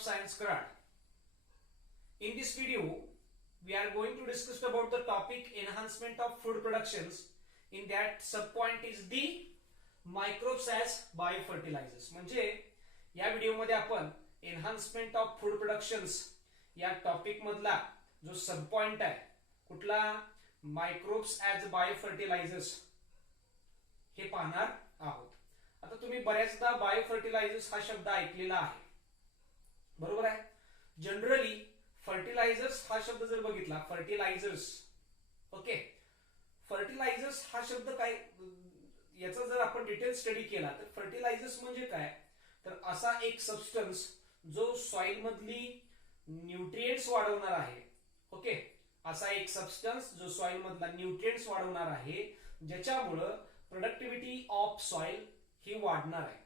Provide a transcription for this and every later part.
of Science Karad. In this video, we are going to discuss about the topic enhancement of food productions. In that subpoint is the microbes as biofertilizers. म्हणजे या video मध्ये आपण enhancement of food productions या topic मधला जो सबपॉइंट आहे कुठला microbes as बायोफर्टिलायझर्स हे पाहणार आहोत. आता तुम्ही बऱ्याचदा बायोफर्टिलायझर्स हा शब्द ऐकलेला आहे, बरोबर आहे. जनरली फर्टिलायझर्स हा शब्द जर बघितला, फर्टिलायझर्स, ओके, फर्टिलायझर्स हा शब्द काय, याचा जर आपण डिटेल स्टडी केला तर फर्टिलायझर्स म्हणजे काय, तर असा एक सबस्टन्स जो सॉइल मधली न्यूट्रिएंट्स वाढवणार आहे. ओके, असा एक सबस्टन्स जो सॉइल मधला न्यूट्रिएंट्स वाढवणार आहे, ज्याच्यामुळे प्रोडक्टिव्हिटी ऑफ सॉइल ही वाढणार आहे.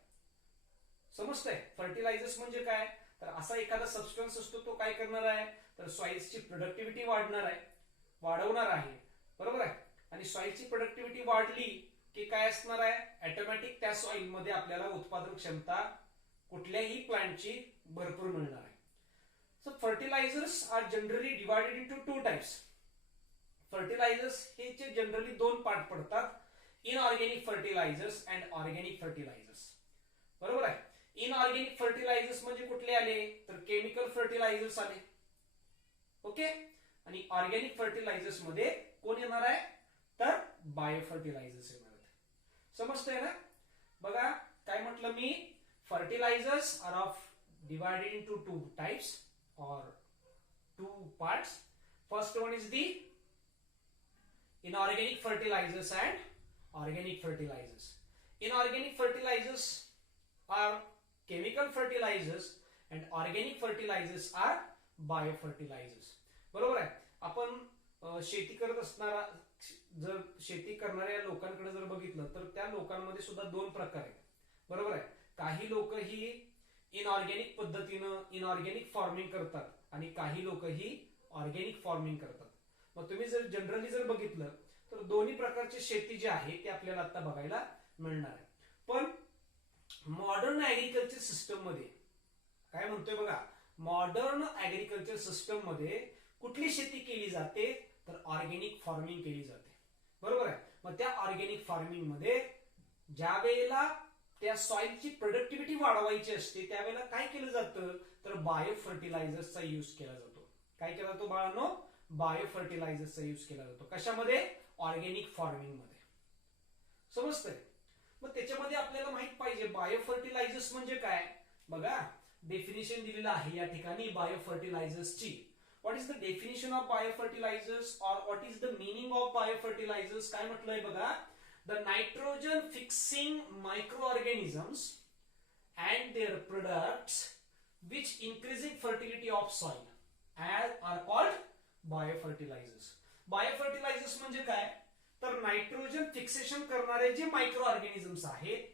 समजतंय? फर्टिलायझर्स म्हणजे काय, तर असा एखादा सबस्टन्स असतो तो काय करणार आहे, तर सॉइलची प्रोडक्टिव्हिटी वाढवणार आहे, बरोबर आहे. आणि सॉइलची प्रोडक्टिव्हिटी वाढली की काय असणार आहे, ऑटोमॅटिक त्या सॉइल मध्ये आपल्याला उत्पादन क्षमता कुठल्याही प्लांटची भरपूर मिळणार आहे. So fertilizers are generally divided into two types. Fertilizers हे जनरली दोन पार्ट पडतात, inorganic fertilizers and organic fertilizers, बरोबर आहे. इनऑर्गॅनिक फर्टिलायझर्स म्हणजे कुठले आले, तर केमिकल फर्टिलायझर्स आले, ओके. आणि ऑर्गॅनिक फर्टिलायझर्स मध्ये कोण येणार आहे, तर बायोफर्टिलायझर्स येणार आहेत. समजतंय ना? बघा काय म्हटलं मी, fertilizers are of divided into two types or two parts. First one is the inorganic fertilizers and organic fertilizers. Inorganic fertilizers are chemical fertilizers and organic fertilizers are biofertilizers. बरोबर आहे. आपण शेती करत असणारा, जर शेती करणाऱ्या लोकांकडे जर बघितलं तर त्या लोकांमध्ये सुद्धा दोन प्रकार आहेत, बरोबर आहे. काही लोक ही इनऑर्गॅनिक पद्धतीनं इनऑर्गॅनिक फार्मिंग करतात आणि काही लोक ही ऑर्गॅनिक फार्मिंग करतात. मग तुम्ही जर जनरली जर बघितलं तर दोन्ही प्रकारची शेती जी आहे ती आपल्याला आता बघायला मिळणार आहे. पण मॉडर्न ऍग्रिकल्चर सिस्टम मध्ये काय म्हणतोय बघा, मॉडर्न ऍग्रिकल्चर सिस्टम मध्ये कुठली शेती केली जाते, तर ऑर्गॅनिक फार्मिंग केली जाते, बरोबर आहे. मग त्या ऑर्गॅनिक फार्मिंग मध्ये ज्या वेळेला त्या सॉइलची प्रोडक्टिव्हिटी वाढवायची असते त्यावेळेला काय केलं जातं, तर बायोफर्टिलायझर्सचा यूज केला जातो. काय केला जातो बाळांनो, बायोफर्टिलायझर्सचा यूज केला जातो. कशामध्ये, ऑर्गॅनिक फार्मिंग मध्ये. समजतंय? मग त्याच्यामध्ये आपल्याला माहित पाहिजे बायोफर्टिलायझर्स म्हणजे काय. बघा डेफिनेशन दिलेलं आहे या ठिकाणी बायोफर्टिलायझर्सची. What is the definition of biofertilizers और what is the meaning of biofertilizers. काय म्हटलंय बघा, the nitrogen fixing microorganisms and their products which increasing fertility of soil are called biofertilizers. Biofertilizers म्हणजे काय, तर नायट्रोजन फिक्सेशन करणारे जे मायक्रो ऑर्गॅनिझम्स आहेत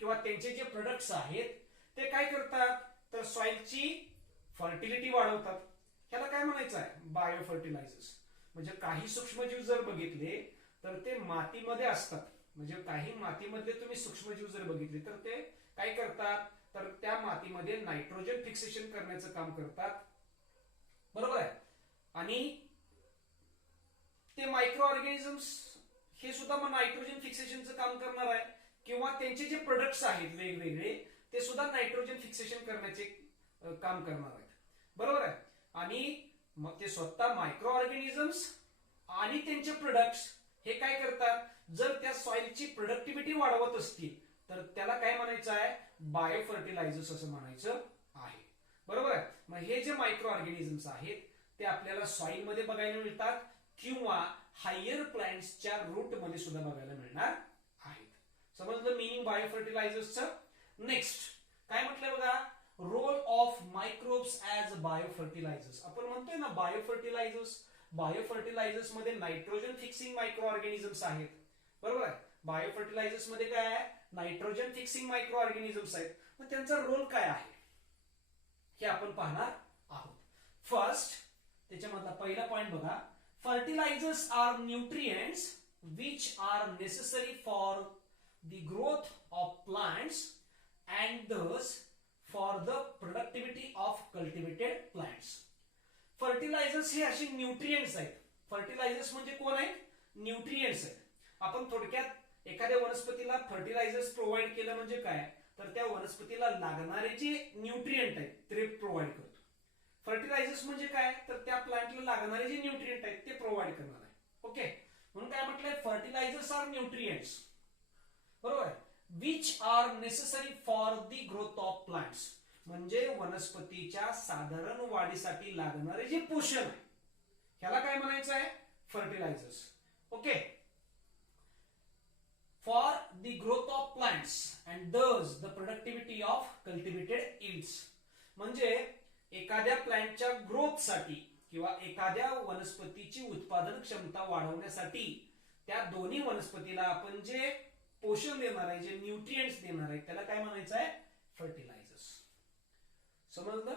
किंवा त्यांचे जे प्रोडक्ट्स आहेत ते काय करतात, तर सॉइलची फर्टिलिटी वाढवतात. ह्याला काय म्हणायचं आहे, बायोफर्टिलायझर्स. म्हणजे काही सूक्ष्मजीव जर बघितले तर ते मातीमध्ये असतात. म्हणजे काही मातीमधले तुम्ही सूक्ष्मजीव जर बघितले तर ते काय करतात, तर त्या मातीमध्ये नायट्रोजन फिक्सेशन करण्याचं काम करतात, बरोबर आहे. आणि ते मायक्रो ऑर्गॅनिझम्स हे सुद्धा मग नायट्रोजन फिक्सेशनचं काम करणार आहे, किंवा त्यांचे जे प्रोडक्ट्स आहेत वेगवेगळे ते सुद्धा नायट्रोजन फिक्सेशन करण्याचे काम करणार आहेत, बरोबर आहे. आणि मग ते स्वतः मायक्रो ऑर्गॅनिझम्स आणि त्यांचे प्रोडक्ट्स हे काय करतात, जर त्या सॉइलची प्रोडक्टिव्हिटी वाढवत असतील तर त्याला काय म्हणायचं आहे, बायोफर्टिलायझर्स असं म्हणायचं आहे, बरोबर आहे. मग हे जे मायक्रो ऑर्गॅनिझम्स आहेत ते आपल्याला सॉइल मध्ये बघायला मिळतात किंवा हायर प्लांट्सच्या रूट मध्ये सुद्धा बघायला मिळणार आहेत. समजलं मीनिंग बायोफर्टिलायझर्सचं. नेक्स्ट काय म्हटलं बघा, रोल ऑफ मायक्रोब्स ऍज बायोफर्टिलायझर्स. आपण म्हणतोय ना बायोफर्टिलायझर्स, बायोफर्टिलायझर्स मध्ये नायट्रोजन फिक्सिंग मायक्रो ऑर्गॅनिझम्स आहेत, बरोबर आहे. बायोफर्टिलायझर्स मध्ये काय आहे, नायट्रोजन फिक्सिंग मायक्रो ऑर्गॅनिझम्स आहेत. मग त्यांचा रोल काय आहे हे आपण पाहणार आहोत. फर्स्ट त्याच्यामधला पहिला पॉइंट बघा, fertilizers are nutrients which are necessary for the growth of plants and thus for the productivity of cultivated plants. Fertilizers हे असे न्यूट्रिएंट्स आहेत. फर्टिलायझर्स म्हणजे कोण आहेत? न्यूट्रिएंट्स आहेत. आपण थोडक्यात एखाद्या वनस्पतीला फर्टिलायझर्स प्रोव्हाइड केलं म्हणजे काय, तर त्या वनस्पतीला लागणारे जे न्यूट्रिएंट आहेत ते प्रोव्हाइड करतो. फर्टिलायझर्स म्हणजे काय, तर त्या प्लांटला लागणारे जे न्यूट्रिएंट आहेत ते प्रोव्हाइड करणार आहे. ओके, म्हणून काय म्हटलंय, फर्टिलायझर्स आर न्यूट्रिएंट्स, बरोबर, which are necessary for the growth of plants, म्हणजे वनस्पतीच्या साधारण वाढीसाठी लागणारे जे पोषण आहे ह्याला काय म्हणायचं आहे, fertilizers. Okay, for the growth of plants and thus the productivity of cultivated yields, म्हणजे एखाद्या प्लांटच्या ग्रोथसाठी किंवा एखाद्या वनस्पतीची उत्पादन क्षमता वाढवण्यासाठी त्या दोन्ही वनस्पतीला आपण जे पोषण देणार आहे, जे न्यूट्रिएंट्स देणार आहे, त्याला काय म्हणायचं आहे, फर्टिलायझर्स. समजलं?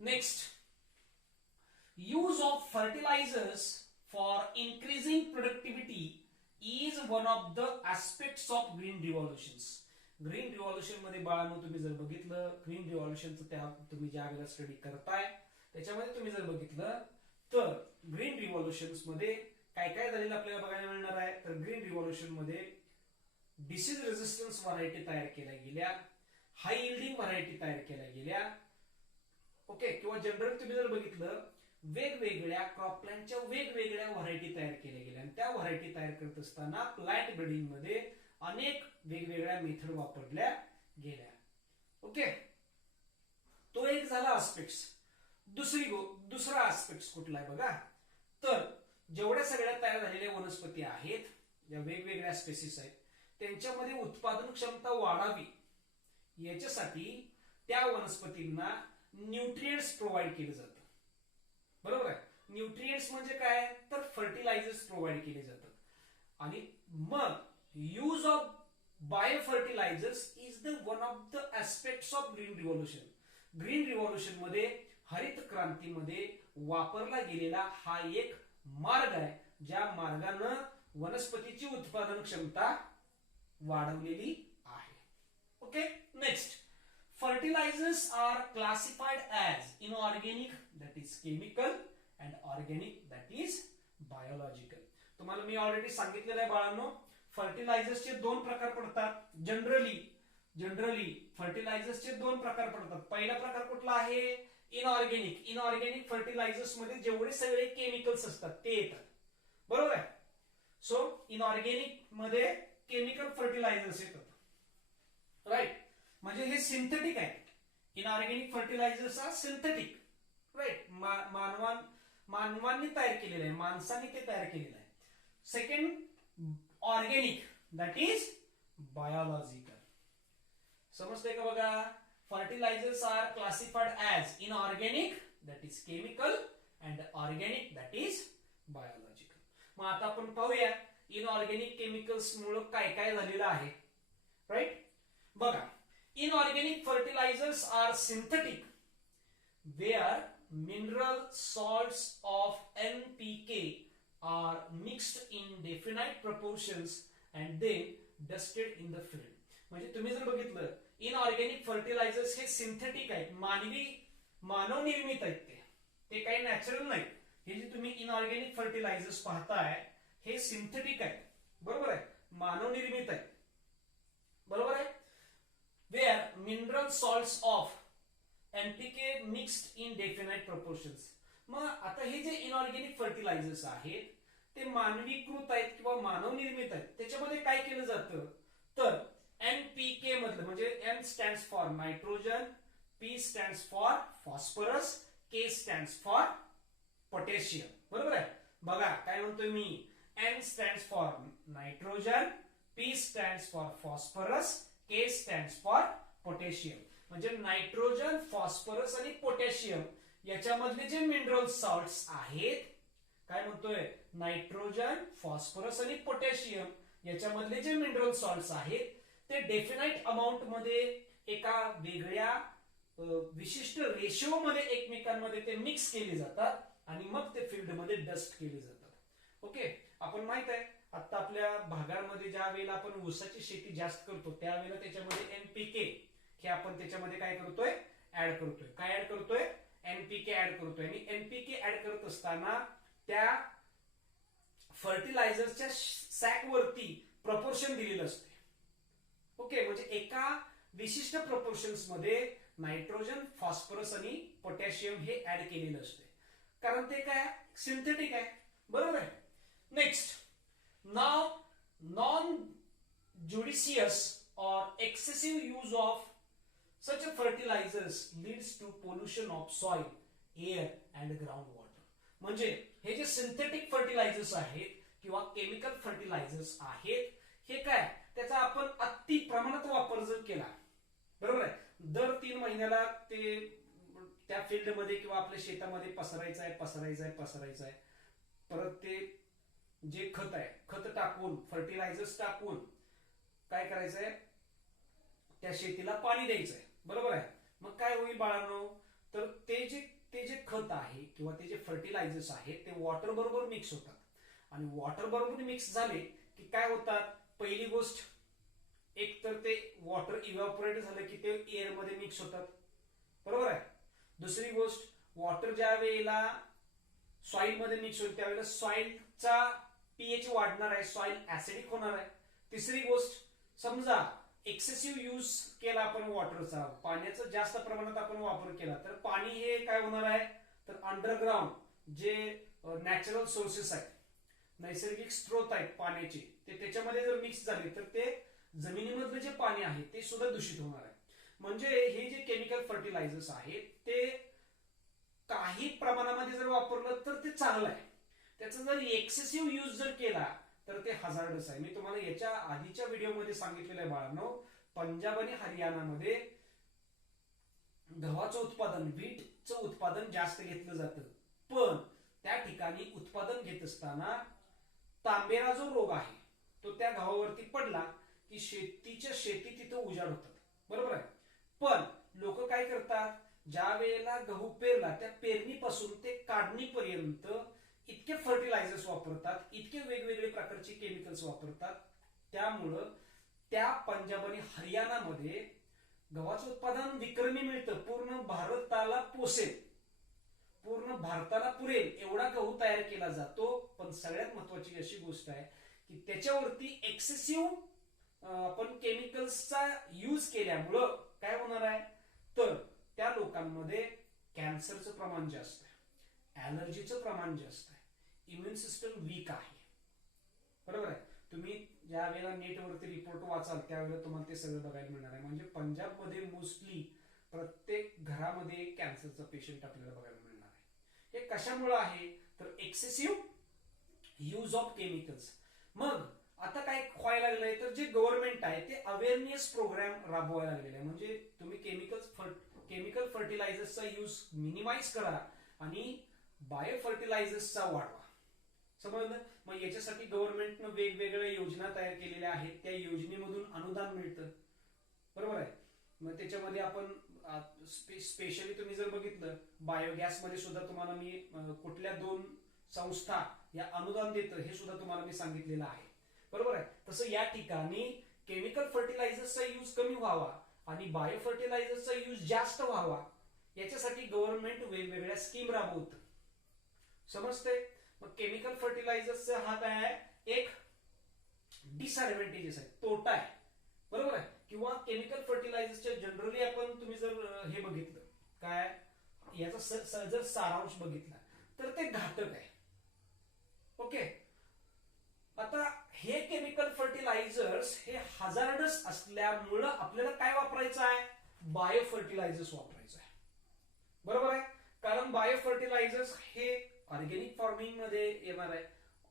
Next, use of fertilizers for increasing productivity is one of the aspects of green revolutions. Green revolution मध्ये बाळांनो तुम्ही जर बघितलं, ग्रीन रिव्हॉल्युशनचं त्या तुम्ही ज्या वेळेला स्टडी करताय त्याच्यामध्ये तुम्ही जर बघितलं तर ग्रीन रिव्हॉल्युशन्स मध्ये काय काय झालेलं आपल्याला बघायला मिळणार आहे. तर ग्रीन रिव्हॉल्युशन मध्ये डिसीज रेजिस्टन्स व्हरायटी तयार केल्या गेल्या, हाय यील्डिंग व्हरायटी तयार केल्या गेल्या. ओके, किंवा जनरल तुम्ही जर बघितलं वेगवेगळ्या क्रॉप प्लांटच्या वेगवेगळ्या व्हरायटी तयार केल्या गेल्या आणि त्या व्हरायटी तयार करत असताना प्लांट ब्रीडिंग मध्ये अनेक वेगवेगळ्या मेथड वापरल्या गेल्या. ओके, तो एक झाला आस्पेक्ट्स. दुसरा आस्पेक्ट्स कुठला आहे बघा, तर जेवढ्या सगळ्या तयार झालेल्या वनस्पती आहेत, ज्या वेगवेगळ्या स्पेसिस आहेत, त्यांच्यामध्ये उत्पादन क्षमता वाढावी याच्यासाठी त्या वनस्पतींना न्यूट्रिएंट्स प्रोव्हाइड केले जातात. बरोबर आहे, न्यूट्रिएंट्स म्हणजे काय, तर फर्टिलायझर्स प्रोव्हाइड केले जातात. आणि मग use of bio fertilizers is the one of the aspects of green revolution. Green revolution मध्ये, हरित क्रांतीमध्ये वापरला गेलेला हा एक मार्ग आहे, ज्या मार्गानं वनस्पतीची उत्पादन क्षमता वाढवलेली आहे. Okay, next, fertilizers are classified as inorganic, that is chemical, and organic, that is biological. तुम्हाला मी ऑलरेडी सांगितलेलं आहे बाळांनो, फर्टिलायझर्सचे दोन प्रकार पडतात. जनरली फर्टिलायझर्सचे दोन प्रकार पडतात. पहिला प्रकार कुठला आहे, इनऑर्गेनिक. इनऑर्गेनिक फर्टिलायझर्स मध्ये जेवढे सगळे केमिकल्स असतात ते येतात, बरोबर आहे. सो इनऑर्गेनिक मध्ये केमिकल फर्टिलायझर्स येतात, राईट. म्हणजे हे सिंथेटिक आहे. Inorganic fertilizers are synthetic, right. मानवांनी तयार केलेलं आहे, माणसाने ते तयार केलेलं आहे. Second, organic, that is biological. समजतंय का बघा, fertilizers are classified as inorganic, that is chemical, and organic, that is biological. मग आता आपण पाहूया इनऑर्गेनिक केमिकल्स मुळे काय काय झालेलं आहे, राईट. बघा, inorganic fertilizers are synthetic where mineral salts of NPK are mixed in definite proportions and then dusted in the field. म्हणजे तुम्ही जर बघितलं इनऑर्गेनिक फर्टिलायझर्स हे सिंथेटिक आहेत, मानव निर्मित आहेत, ते काही नॅचरल नाही. हे जे तुम्ही इनऑर्गेनिक फर्टिलायझर्स पाहताय हे सिंथेटिक आहेत, बरोबर आहे, मानव निर्मित आहेत, बरोबर आहे. where mineral salts of NPK mixed in definite proportions. मग आता हे जे इनऑर्गेनिक फर्टिलायझर्स आहेत ते मानवीकृत आहेत किंवा मानव निर्मित आहेत. त्याच्यामध्ये काय केलं जातं, तर NPK मधलं, म्हणजे N stands for nitrogen, P stands for phosphorus, K stands for potassium, बरोबर आहे. बघा काय म्हणतोय मी, N stands for nitrogen, P stands for phosphorus, K stands for potassium. म्हणजे नायट्रोजन, फॉस्फरस आणि पोटॅशियम याच्यामधले जे मिनरल सॉल्ट्स आहेत, काय म्हणतोय, नायट्रोजन, फॉस्फरस आणि पोटॅशियम याच्यामधले जे मिनरल सॉल्ट्स आहेत ते डेफिनाइट अमाउंट मध्ये एका वेगळ्या विशिष्ट रेशो मध्ये एकमेकांमध्ये ते मिक्स केले जातात आणि मग ते फील्ड मध्ये डस्ट केले जातात. ओके, आपण माहित आहे आता आपल्या भागांमध्ये ज्या वेळेला आपण ऊसाची शेती जास्त करतो त्यावेळेला त्याच्यामध्ये NPK हे आपण त्याच्यामध्ये काय करतोय, ऍड करतोय. काय ऍड करतोय? एनपीके ऍड करतोय. आणि एनपीके ऍड करत असताना त्या फर्टिलायझरच्या सॅक वरती प्रपोर्शन दिलेलं असते. ओके, म्हणजे एका विशिष्ट प्रपोर्शन्स मध्ये नायट्रोजन, फॉस्फरस आणि पोटॅशियम हे ऍड केलेलं असते, कारण ते काय सिंथेटिक आहे. बरोबर आहे. नेक्स्ट, नाव नॉन ज्युडिशियस और excessive use of such a fertilizers leads to pollution of soil, air and ground water. म्हणजे हे जे सिंथेटिक फर्टिलायझर्स आहेत किंवा केमिकल फर्टिलायझर्स आहेत, हे काय त्याचा आपण अति प्रमाणात वापर जर केला, बरोबर आहे, दर 3 महिन्याला ते त्या फील्डमध्ये किंवा आपल्या शेतामध्ये पसरायचं आहे, परत ते जे खत आहे, खत टाकून, फर्टिलायझर्स टाकून काय करायचंय, त्या शेतीला पाणी द्यायचंय. बरोबर आहे. मग काय होईल बाळांनो, तर ते जे खत आहे किंवा ते जे फर्टिलायझर्स आहेत ते वॉटर बरोबर मिक्स होतात. आणि वॉटर बरोबर मिक्स झाले की काय होतात, पहिली गोष्ट, एक तर ते वॉटर इव्हॅपोरेट झालं की ते एअर मध्ये मिक्स होतात. बरोबर आहे. दुसरी गोष्ट, वॉटर ज्या वेळेला सॉइल मध्ये मिक्स होईल त्यावेळेला सॉइलचा पीएच वाढणार आहे, सॉइल ऍसिडिक होणार आहे. तिसरी गोष्ट, समजा एक्सेसिव्ह यूज केला आपण वॉटरचा, पाण्याचा जास्त प्रमाणात आपण वापर केला, तर पाणी हे काय होणार आहे, तर अंडरग्राउंड जे नॅचरल सोर्सेस आहेत, नैसर्गिक स्रोत आहेत पाण्याचे, ते त्याच्यामध्ये जर मिक्स झाले तर ते जमिनीमधलं जे पाणी आहे ते सुद्धा दूषित होणार आहे. म्हणजे हे जे केमिकल फर्टिलायझर्स आहेत ते काही प्रमाणामध्ये जर वापरलं तर ते चांगलं आहे. त्याचा जर एक्सेसिव्ह यूज जर केला तर ते हजार्डस आहे. मी तुम्हाला याच्या आधीच्या व्हिडिओमध्ये सांगितलेलं आहे बाळांनो, पंजाब आणि हरियाणामध्ये गव्हाचं उत्पादन, व्हीटचं उत्पादन जास्त घेतलं जातं, पण त्या ठिकाणी उत्पादन घेत असताना तांबेरा जो रोग आहे तो त्या गव्हावरती पडला की शेतीच्या शेती तिथं उजाड होतात. बरोबर आहे. पण लोक काय करतात, ज्या वेळेला गहू पेरला त्या पेरणीपासून ते काढणीपर्यंत इतके फर्टिलायझर्स वापरतात, इतके वेगवेगळे प्रकारचे केमिकल्स वापरतात, त्यामुळं त्या पंजाब आणि हरियाणामध्ये गव्हाचं उत्पादन विक्रमी मिळतं, पूर्ण भारताला पोसेल, पूर्ण भारताला पुरेल एवढा गहू तयार केला जातो. पण सगळ्यात महत्वाची अशी गोष्ट आहे की त्याच्यावरती एक्सेसिव्ह आपण केमिकल्सचा यूज केल्यामुळं काय होणार आहे, तर त्या लोकांमध्ये कॅन्सरचं प्रमाण जास्त आहे, ॲलर्जीचं प्रमाण जास्त आहे, इम्युन सिस्टम वीक आहे. बरोबर आहे. तुम्ही ज्या वेळेला नेटवरती रिपोर्ट वाचाल त्यावेळेला तुम्हाला ते सगळं बघायला मिळणार आहे. म्हणजे पंजाबमध्ये मोस्टली प्रत्येक घरामध्ये कॅन्सरचा पेशंट आपल्याला बघायला मिळणार आहे. हे कशामुळे आहे, तर एक्सेसिव्ह यूज ऑफ केमिकल्स. मग आता काय व्हायला लागलंय, तर जे गव्हर्नमेंट आहे ते अवेअरनेस प्रोग्राम राबवायला लागलेले आहे. म्हणजे तुम्ही केमिकल फर्टिलायझर्सचा यूज मिनिमाइज करा आणि बायो फर्टिलायझर्सचा वाढवा. समजलं. मग याच्यासाठी गव्हर्नमेंटनं वेगवेगळ्या योजना तयार केलेल्या आहेत, त्या योजनेमधून अनुदान मिळतं. बरोबर आहे. मग त्याच्यामध्ये आपण स्पेशली तुम्ही जर बघितलं बायोगॅस मध्ये सुद्धा तुम्हाला मी कुठल्या 2 संस्था या अनुदान देतं हे सुद्धा तुम्हाला मी सांगितलेलं आहे. बरोबर आहे. तसं या ठिकाणी केमिकल फर्टिलायझर्सचा यूज कमी व्हावा आणि बायो फर्टिलायझरचा यूज जास्त व्हावा याच्यासाठी गव्हर्नमेंट वेगवेगळ्या स्कीम राबवतं. समजते. मग केमिकल फर्टिलायझर्सचा हा काय आहे, एक डिसएडव्हान्टेजेस आहे, तोटा आहे. बरोबर आहे. किंवा केमिकल फर्टिलायझर्सच्या जनरली आपण तुम्ही जर हे बघितलं काय याचा जर सारांश बघितला तर ते घातक आहे. ओके. आता हे केमिकल फर्टिलायझर्स हे हजार्डस असल्यामुळं आपल्याला काय वापरायचं आहे, बायो फर्टिलायझर्स वापरायचं आहे. बरोबर आहे. कारण बायो फर्टिलायझर्स हे ऑर्गॅनिक फार्मिंग मध्ये येणार आहे.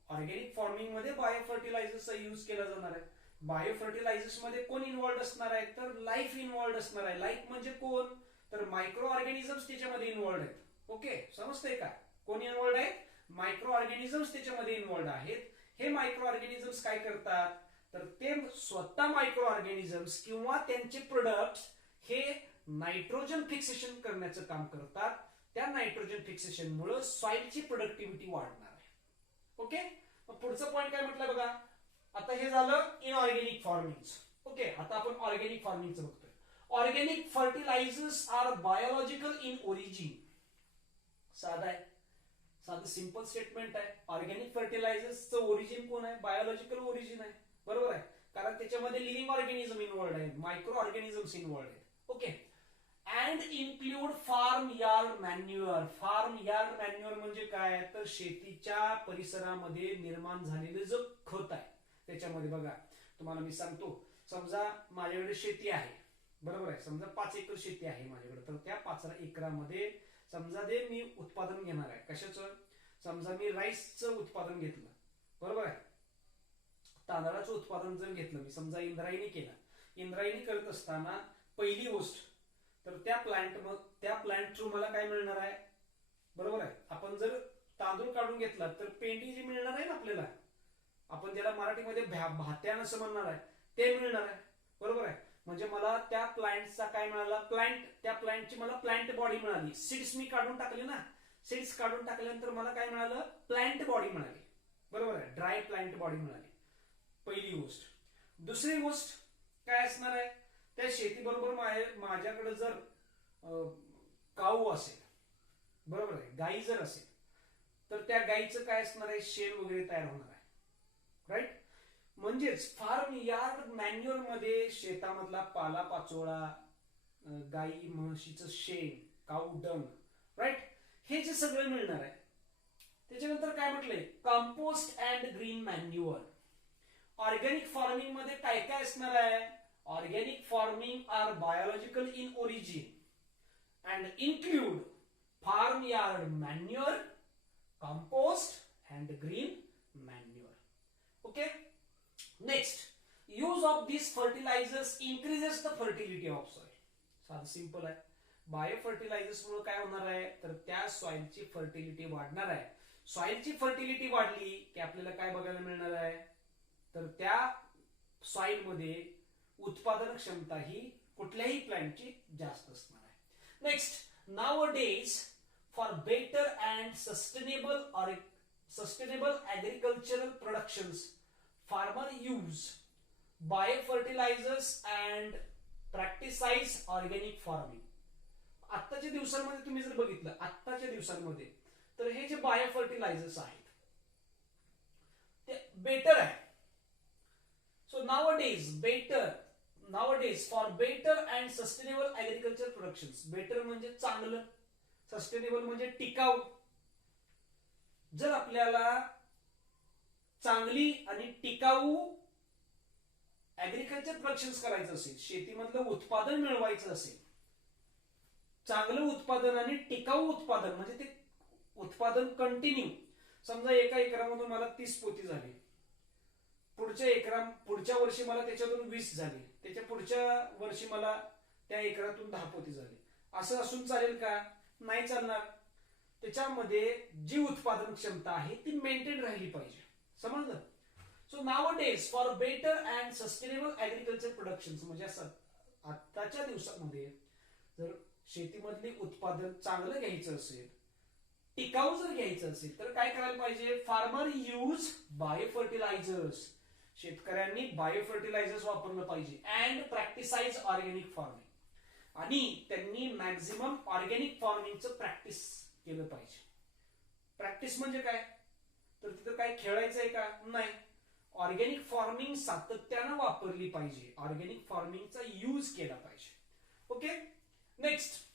ऑर्गॅनिक फार्मिंग मध्ये बायो फर्टिलायझर्सचा यूज केला जाणार आहे. बायो फर्टिलायझर्स मध्ये कोण इन्व्हॉल्ड असणार आहे, तर लाईफ इन्व्हॉल्ड असणार आहे. लाईफ म्हणजे कोण, तर मायक्रो ऑर्गॅनिझम्स त्याच्यामध्ये इन्व्हॉल्ड आहेत. ओके, समजतंय का. कोण इन्व्हॉल्ड आहेत, मायक्रो ऑर्गॅनिझम्स त्याच्यामध्ये इन्व्हॉल्ड आहेत. हे मायक्रो ऑर्गॅनिझम्स काय करतात, तर ते स्वतः मायक्रो ऑर्गॅनिझम्स किंवा त्यांचे प्रोडक्ट्स हे नायट्रोजन फिक्सेशन करण्याचं काम करतात. त्या नायट्रोजन फिक्सेशन मुळे सॉइलची प्रोडक्टिव्हिटी वाढणार आहे. ओके. मग पुढचं पॉईंट काय म्हटलं बघा. आता हे झालं इनऑर्गॅनिक फार्मिंग. ओके. आता आपण ऑर्गॅनिक फार्मिंगचं बघतोय. Organic fertilizers are biological in origin. साधा आहे, साधं सिंपल स्टेटमेंट आहे. ऑर्गेनिक फर्टिलायझर्सचं ओरिजिन कोण आहे? बायोलॉजिकल ओरिजिन आहे. बरोबर आहे, कारण त्याच्यामध्ये लिव्हिंग ऑर्गॅनिझम इन्व्हॉल्ड आहेत, मायक्रो ऑर्गॅनिझम्स इन्व्हॉल्ड आहेत. Okay. And include farm yard manure. Farm yard manure म्हणजे काय? तर शेतीच्या परिसरामध्ये निर्माण झालेलं जो खत आहे त्याच्यामध्ये. बघा तुम्हाला मी सांगतो, समजा माझ्याकडे शेती आहे, बरोबर आहे, समजा 5 एकर शेती आहे माझ्याकडे, तर त्या 5 एकरामध्ये समजा दे मी उत्पादन घेणार आहे. कशाचं? समजा मी राईसचं उत्पादन घेतलं, बरोबर आहे, तांदळाचं उत्पादन जर घेतलं मी, समजा इंद्रायणी केला. इंद्रायणी करत असताना पहिली गोष्ट तर त्या प्लांट थ्रू मला काय मिळणार आहे? बरोबर आहे, आपण जर तांदूळ काढून घेतला तर पेंडी जी मिळणार आहे ना आपल्याला, आपण त्याला मराठीमध्ये भात्यान असं म्हणणार आहे, ते मिळणार आहे. बरोबर आहे, म्हणजे मला त्या प्लांटचा काय मिळाला? त्या प्लांटची मला प्लांट बॉडी मिळाली. सीड्स मी काढून टाकले ना, सीड्स काढून टाकल्यानंतर मला काय मिळालं? प्लांट बॉडी मिळाली. बरोबर आहे, ड्राय प्लांट बॉडी मिळाली. पहिली गोष्ट. दुसरी गोष्ट काय असणार आहे? त्या शेतीबरोबर माझ्याकडे जर काऊ असेल, बरोबर आहे, गाई जर असेल, तर त्या गाईचं काय असणार आहे? शेण वगैरे तयार होणार आहे. राईट. म्हणजेच फार्म यार्ड मॅन्युअर मध्ये शेतामधला पाला पाचोळा, गाई म्हशीचं शेण, काऊ डंग, राईट, हे जे सगळं मिळणार आहे. त्याच्यानंतर काय म्हटलंय? Compost and green manure. Organic farming मध्ये काय काय असणार आहे? Organic farming are biological in origin and include farm yard manure, compost and green manure. Okay. Next, use of this fertilizers increases the fertility of soil. साधं simple आहे. Bio fertilizers मुळे काय होणार आहे? तर त्या सॉइलची फर्टिलिटी वाढणार आहे. सॉइलची फर्टिलिटी वाढली की आपल्याला काय बघायला मिळणार आहे? तर त्या सॉइल मध्ये उत्पादन क्षमता ही कुठल्याही प्लांटची जास्त असणार आहे. Next, nowadays for better and sustainable agricultural productions farmer use biofertilizers and practice organic farming. आत्ताच्या दिवसांमध्ये तुम्ही जर बघितलं, आत्ताच्या दिवसांमध्ये तर हे जे बायोफर्टिलायझर्स आहेत ते बेटर आहे. So nowadays for better and sustainable agriculture productions. Better म्हणजे चांगलं, सस्टेनेबल म्हणजे टिकाऊ. जर आपल्याला चांगली आणि टिकाऊ ऍग्रिकल्चर प्रोडक्शन्स करायचं असेल, शेतीमधलं उत्पादन मिळवायचं असेल, चांगलं उत्पादन आणि टिकाऊ उत्पादन म्हणजे ते उत्पादन कंटिन्यू. समजा एका एकरामधून मला 30 पोती झाली, पुढच्या वर्षी मला त्याच्यातून 20 झाली, त्याच्या पुढच्या वर्षी मला त्या एकरातून 10 पोती झाली, असं असून चालेल का? नाही चालणार. त्याच्यामध्ये जी उत्पादन क्षमता आहे ती मेंटेन राहिली पाहिजे. समजलं? So nowadays for better and sustainable agriculture productions म्हणजे असं आताच्या दिवसामध्ये जर शेतीमधले उत्पादन चांगलं घ्यायचं असेल, टिकाऊ जर घ्यायचं असेल, तर काय करायला पाहिजे? Farmer use biofertilizers. शेतकऱ्यांनी बायोफर्टिलायझर्स वापरलं पाहिजे. And practise organic farming. आणि त्यांनी मॅक्झिमम ऑर्गॅनिक फार्मिंगचं प्रॅक्टिस केलं पाहिजे. प्रॅक्टिस म्हणजे काय? तर तिथं काय खेळायचंय का? नाही. ऑर्गॅनिक फार्मिंग सातत्यानं वापरली पाहिजे, ऑर्गॅनिक फार्मिंगचा यूज केला पाहिजे. Okay. Next,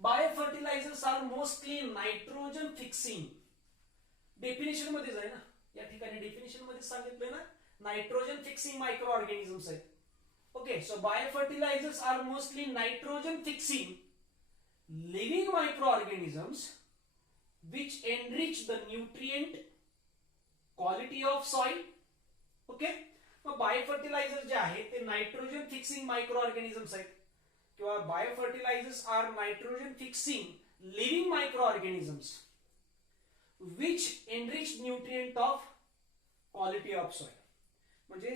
biofertilizers are mostly nitrogen fixing. Definition मध्येच आहे ना, या ठिकाणी डेफिनेशन मध्ये सांगितलं ना, नायट्रोजन फिक्सिंग मायक्रो ऑर्गॅनिझम्स आहेत. Okay. So biofertilizers are mostly nitrogen fixing living microorganisms which enrich the nutrient quality of soil. Okay. मग बायोफर्टिलायझर जे आहे ते नायट्रोजन फिक्सिंग मायक्रो ऑर्गॅनिझम्स आहेत, किंवा biofertilizers are nitrogen fixing living microorganisms which enrich nutrient of quality of soil. म्हणजे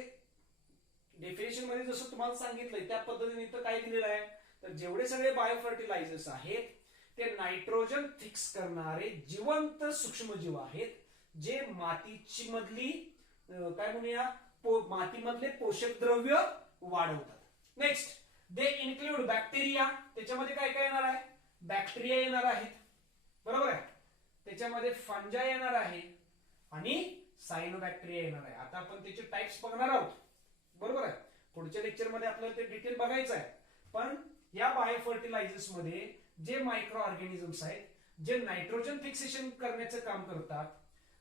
definition मध्ये जसं तुम्हाला सांगितलंय त्या पद्धतीने इथं काय दिलेलं आहे? तर जेवढे सगळे बायोफर्टिलायझर्स आहेत ते नायट्रोजन फिक्स करणारे जिवंत सूक्ष्मजीव आहेत, जे मातीची मधली काय म्हणूया मातीमधले पोषक द्रव्य वाढवतात. नेक्स्ट, दे इन्क्लूड बॅक्टेरिया, त्याच्यामध्ये काय काय येणार आहे, बॅक्टेरिया येणार आहेत, बरोबर आहे, त्याच्यामध्ये फंजाय येणार आहे आणि सायनोबॅक्टेरिया येणार आहे. आता आपण त्याचे टाइप्स बघणार आहोत, बरोबर आहे. पुढच्या लेक्चर मध्ये आपल्याला ते डिटेल बघायचं आहे. पण या बायो फर्टिलायझर्स मध्ये जे मायक्रो ऑर्गॅनिझम्स आहेत, जे नायट्रोजन फिक्सेशन करण्याचं काम करतात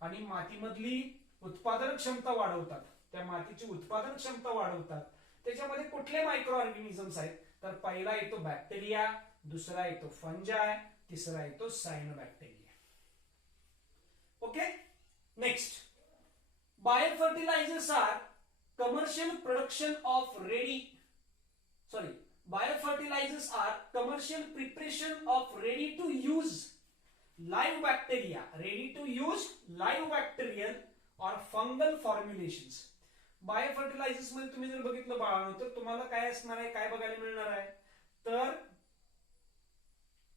आणि मातीमधली उत्पादन क्षमता वाढवतात, त्या मातीची उत्पादन क्षमता वाढवतात, त्याच्यामध्ये कुठले मायक्रो ऑर्गॅनिझम्स आहेत, तर पहिला येतो बॅक्टेरिया, दुसरा येतो फंजाय, तिसरा येतो cyanobacteria. Okay, next, biofertilizers are commercial production of biofertilizers are commercial preparation of ready to use live bacterial or fungal formulations. बायोफर्टिलायझर्स मध्ये तुम्ही जर बघितलं बाळांनो तर तुम्हाला काय असणार आहे, काय बघायला मिळणार आहे, तर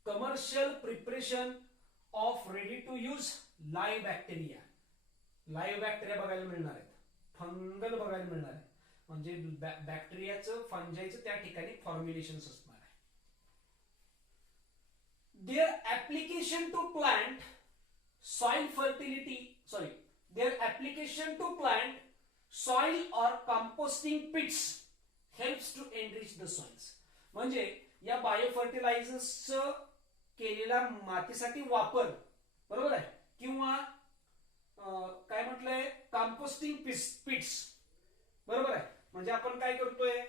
commercial preparation of ready to use live bacteria बघायला मिळणार आहेत, फंगल बघायला मिळणार आहे, म्हणजे बॅक्टेरियाचं फंजायचं त्या ठिकाणी फॉर्म्युलेशन असणार आहे. Their application to plant soil soil और composting pits helps to enrich the soils. म्हणजे या बायोफर्टिलायझर्सचं केलेला मातीसाठी वापर, बरोबर आहे, किंवा काय म्हटलंय, कंपोस्टिंग पिट्स, बरोबर आहे. म्हणजे आपण काय करतोय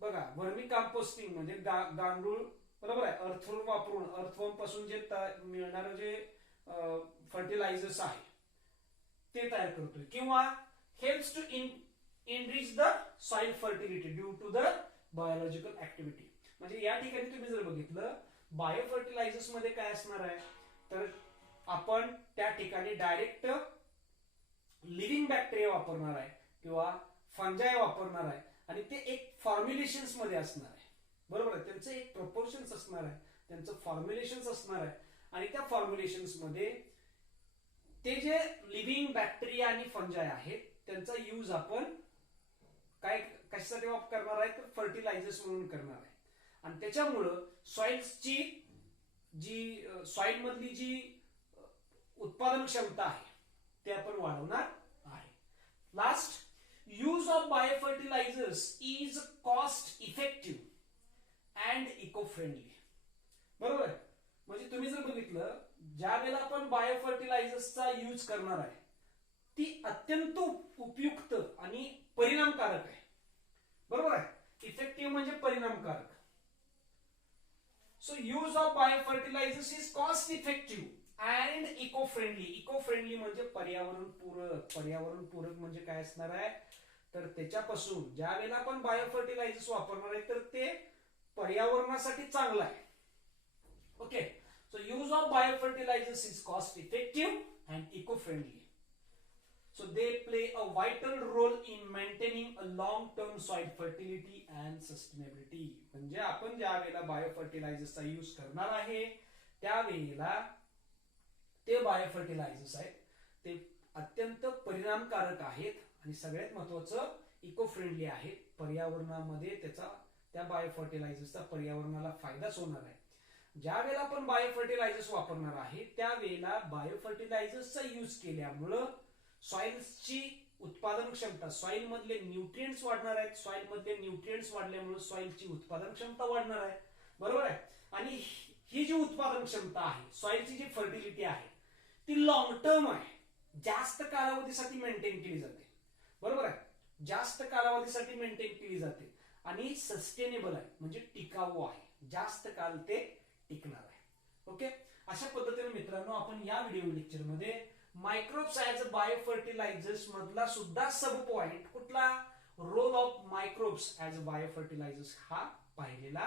बघा, वर्मी कंपोस्टिंग म्हणजे गांडूळ, बरोबर आहे, अर्थवर्म वापरून, अर्थवर्म पासून जे मिळणारे जे फर्टिलायझर्स आहे ते तयार करतोय, किंवा helps to enrich the soil fertility due to the biological activity. म्हणजे या ठिकाणी तुम्ही जर बघितलं बायोफर्टिलायझर्स मध्ये काय असणार आहे, तर आपण त्या ठिकाणी डायरेक्ट लिव्हिंग बॅक्टेरिया वापरणार आहे किंवा फंजाय वापरणार आहे आणि ते एक फॉर्म्युलेशन्स मध्ये असणार आहे, बरोबर आहे, त्यांचं एक प्रपोर्शन्स असणार आहे, त्यांचं फॉर्म्युलेशन्स असणार आहे आणि त्या फॉर्म्युलेशन्स मध्ये ते जे लिव्हिंग बॅक्टेरिया आणि फंजाय आहेत त्यांचा यूज आपण काय कशासाठी करणार आहे, तर फर्टिलायझर्स म्हणून करणार आहे. आणि त्याच्यामुळं सॉइल्सची जी सॉइल मधली जी उत्पादन क्षमता आहे ते आपण वाढवणार आहे. Last, use of biofertilizers is cost effective and eco friendly. बरोबर, म्हणजे तुम्ही जर बघितलं ज्या वेळेला आपण बायोफर्टिलायझर्सचा यूज करणार आहे ती अत्यंत उपयुक्त आणि परिणामकारक आहे, बरोबर आहे. इफेक्टिव्ह म्हणजे परिणामकारक. So use of biofertilizers is cost effective and eco friendly. Eco friendly म्हणजे पर्यावरण पूरक म्हणजे काय असणार आहे, तर त्याच्यापासून ज्या वेळेला आपण बायोफर्टिलायझर्स वापरणार आहे तर ते पर्यावरणासाठी चांगलं आहे. Okay, so use of biofertilizers is cost effective and eco friendly. So they play a vital role in maintaining a long-term soil fertility and sustainability. म्हणजे आपण ज्या वेळेला बायोफर्टिलायझर्सचा यूज करणार आहे त्यावेळेला ते बायोफर्टिलायझर्स आहेत ते अत्यंत परिणामकारक आहेत आणि सगळ्यात महत्त्वाचं इको फ्रेंडली आहेत. पर्यावरणामध्ये त्या बायोफर्टिलायझर्सचा पर्यावरणाला फायदाच होणार आहे. ज्या वेळेला आपण बायोफर्टिलायझर्स वापरणार आहे त्यावेळेला बायोफर्टिलायझर्सचा यूज केल्यामुळं सॉइल्सची उत्पादन क्षमता, सॉइल मधले न्यूट्रिएंट्स वाढणार आहेत. सॉइल मधले न्यूट्रिएंट्स वाढल्यामुळे सॉइलची उत्पादन क्षमता वाढणार आहे, बरोबर आहे. आणि ही जी उत्पादन क्षमता आहे, सॉइलची जी फर्टिलिटी आहे ती लॉंग टर्म आहे, जास्त कालावधीसाठी मेंटेन केली जाते, बरोबर आहे. जास्त कालावधीसाठी मेंटेन केली जाते आणि सस्टेनेबल आहे म्हणजे टिकाऊ आहे, जास्त काल ते टिकणार आहे. ओके, अशा पद्धतीने मित्रांनो आपण या व्हिडिओ लेक्चर मध्ये मायक्रोब्स ऍज अ बायोफर्टिलायझर्स मधला सुद्धा सब पॉइंट कुठला, role of microbes as a biofertilizers हा पाहिलेला